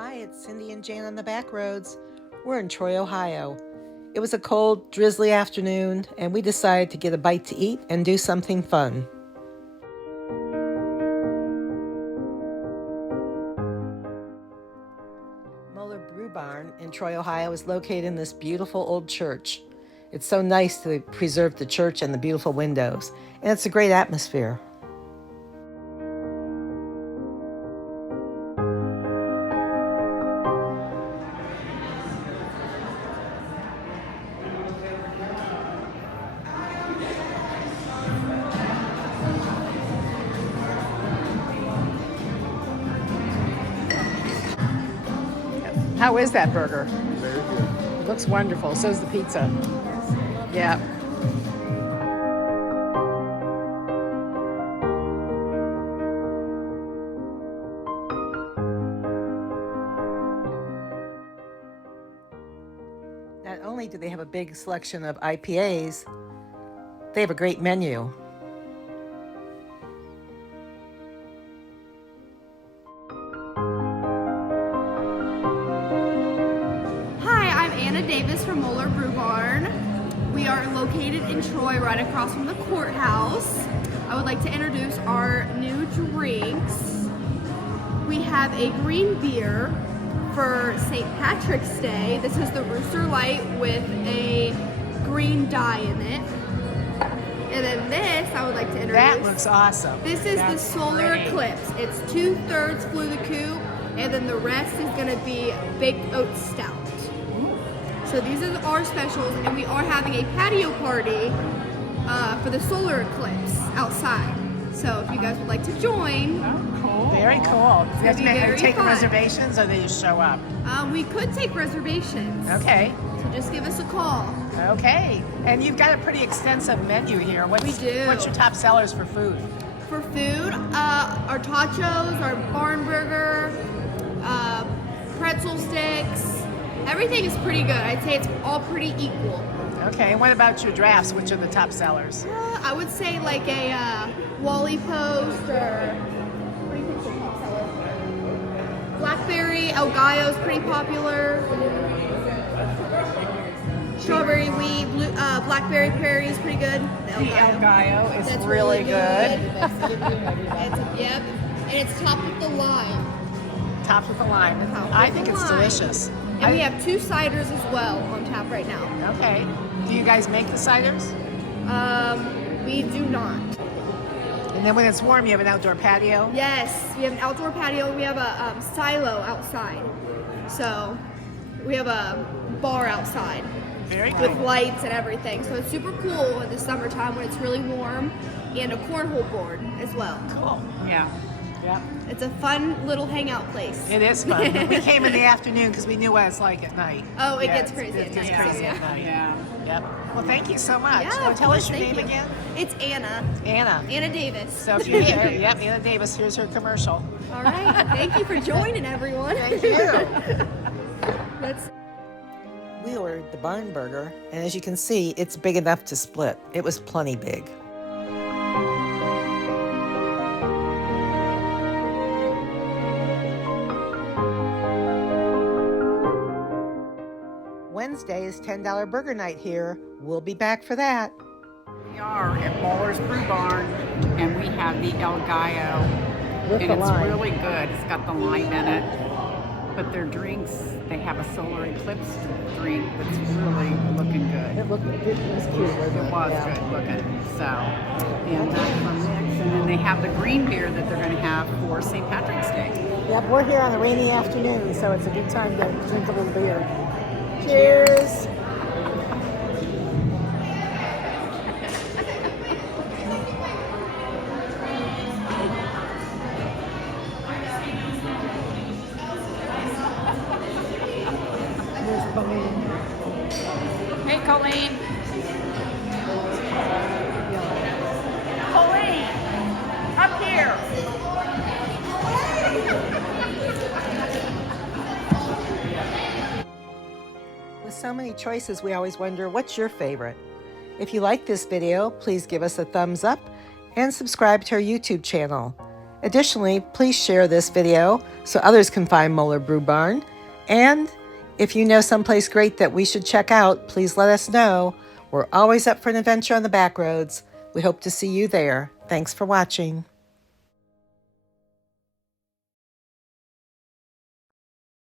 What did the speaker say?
Hi, it's Cindy and Jane on the back roads. We're in Troy, Ohio. It was a cold, drizzly afternoon, and we decided to get a bite to eat and do something fun. Moeller Brew Barn in Troy, Ohio is located in this beautiful old church. It's so nice to preserve the church and the beautiful windows, and it's a great atmosphere. How is that burger? Very good. It looks wonderful. So is the pizza. Yeah. Not only do they have a big selection of IPAs, they have a great menu. Davis from Moeller Brew Barn. We are located in Troy, right across from the courthouse. I would like to introduce our new drinks. We have a green beer for St. Patrick's Day. This is the Rooster Light with a green dye in it. And then this, I would like to introduce. That looks awesome. This is the Solar Eclipse. It's 2/3 Flue the Coupe, and then the rest is going to be baked oat stout. So these are our specials, and we are having a patio party for the solar eclipse outside. So if you guys would like to join. Oh, cool. Very cool. You have to take fun. reservations, or they just show up? We could take reservations. Okay. So just give us a call. Okay. And you've got a pretty extensive menu here. We do. What's your top sellers for food? For food, our tachos, our barn burger, pretzel sticks. Everything is pretty good. I'd say it's all pretty equal. Okay, and what about your drafts? Which are the top sellers? I would say like a Wally Post, or what do you think the top seller? Blackberry, El Gallo is pretty popular. Strawberry wheat, blackberry prairie is pretty good. The El Gallo is That's really good. Yep, and it's topped with the lime. Topped with the lime. Topped I with think the it's lime. delicious. And we have 2 ciders as well on tap right now. Okay. Do you guys make the ciders? We do not. And then when it's warm, you have an outdoor patio? Yes, we have an outdoor patio. We have a silo outside. So we have a bar outside. Very good. With lights and everything. So it's super cool in the summertime when it's really warm, and a cornhole board as well. Cool. Yeah. Yep. It's a fun little hangout place. It is fun. We came in the afternoon because we knew what it's like at night. Oh, it gets crazy It at gets night. crazy Yeah. at night. Yeah. Yep. Well, thank you so much. Yeah, Tell us your thank name you. again. It's Anna. Anna. Anna Davis. So if you're here, yep, Anna Davis, here's her commercial. All right. Thank you for joining, everyone. Thank you. We ordered the barn burger, and as you can see, it's big enough to split. It was plenty big. Wednesday is $10 burger night here. We'll be back for that. We are at Moeller's Brew Barn, and we have the El Gallo, With and the it's lime. really good. It's got the lime in it. But their drinks, they have a Solar Eclipse drink that's really looking good. It was cute, wasn't It was good looking. So, and that's for mix. And then they have the green beer that they're going to have for St. Patrick's Day. Yep, we're here on a rainy afternoon, so it's a good time to drink a little beer. Cheers! Hey, Colleen. Colleen, up here. With so many choices, we always wonder, what's your favorite? If you like this video, please give us a thumbs up and subscribe to our YouTube channel. Additionally, please share this video so others can find Moeller Brew Barn. And if you know someplace great that we should check out, please let us know. We're always up for an adventure on the back roads. We hope to see you there. Thanks for watching.